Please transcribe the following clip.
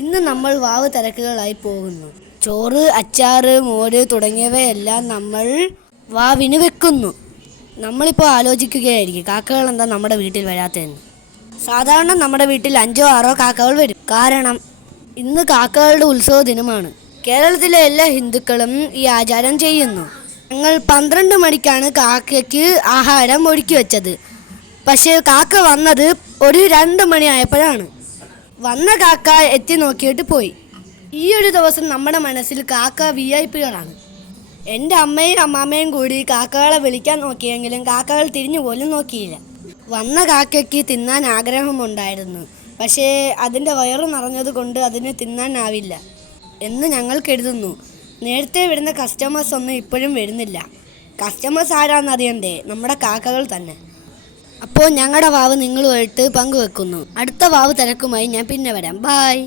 ഇന്ന് നമ്മൾ വാവ് തിരക്കുകളായി പോകുന്നു. ചോറ്, അച്ചാറ്, മോര് തുടങ്ങിയവയെല്ലാം നമ്മൾ വാവിന് വെക്കുന്നു. നമ്മളിപ്പോൾ ആലോചിക്കുകയായിരിക്കും കാക്കകൾ എന്താ നമ്മുടെ വീട്ടിൽ വരാത്തതെന്ന്. സാധാരണ നമ്മുടെ വീട്ടിൽ 5-6 കാക്കകൾ വരും. കാരണം ഇന്ന് കാക്കകളുടെ ഉത്സവ ദിനമാണ്. കേരളത്തിലെ എല്ലാ ഹിന്ദുക്കളും ഈ ആചാരം ചെയ്യുന്നു. ഞങ്ങൾ 12 മണിക്കാണ് കാക്കയ്ക്ക് ആഹാരം ഒരുക്കി വെച്ചത്. പക്ഷേ കാക്ക വന്നത് ഒരു 2 മണിയായപ്പോഴാണ്. വന്ന കാക്ക എത്തി നോക്കിയിട്ട് പോയി. ഈ ഒരു ദിവസം നമ്മുടെ മനസ്സിൽ കാക്ക VIP-കളാണ്. എൻ്റെ അമ്മയും അമ്മാമ്മയും കൂടി കാക്കകളെ വിളിക്കാൻ നോക്കിയെങ്കിലും കാക്കകൾ തിരിഞ്ഞു പോലും നോക്കിയില്ല. വന്ന കാക്കയ്ക്ക് തിന്നാൻ ആഗ്രഹമുണ്ടായിരുന്നു. പക്ഷേ അതിൻ്റെ വയറ് നിറഞ്ഞതുകൊണ്ട് അതിന് തിന്നാനാവില്ല എന്ന് ഞങ്ങൾ കരുതുന്നു. നേരത്തെ വരുന്ന കസ്റ്റമേഴ്സ് ഒന്നും ഇപ്പോഴും വരുന്നില്ല. കസ്റ്റമേഴ്സ് ആരാന്നറിയണ്ടേ? നമ്മുടെ കാക്കകൾ തന്നെ. അപ്പോൾ ഞങ്ങളുടെ വാവ് നിങ്ങളുമായിട്ട് പങ്കുവെക്കുന്നു. അടുത്ത വാവ് തിരക്കുമായി ഞാൻ പിന്നെ വരാം. ബായ്.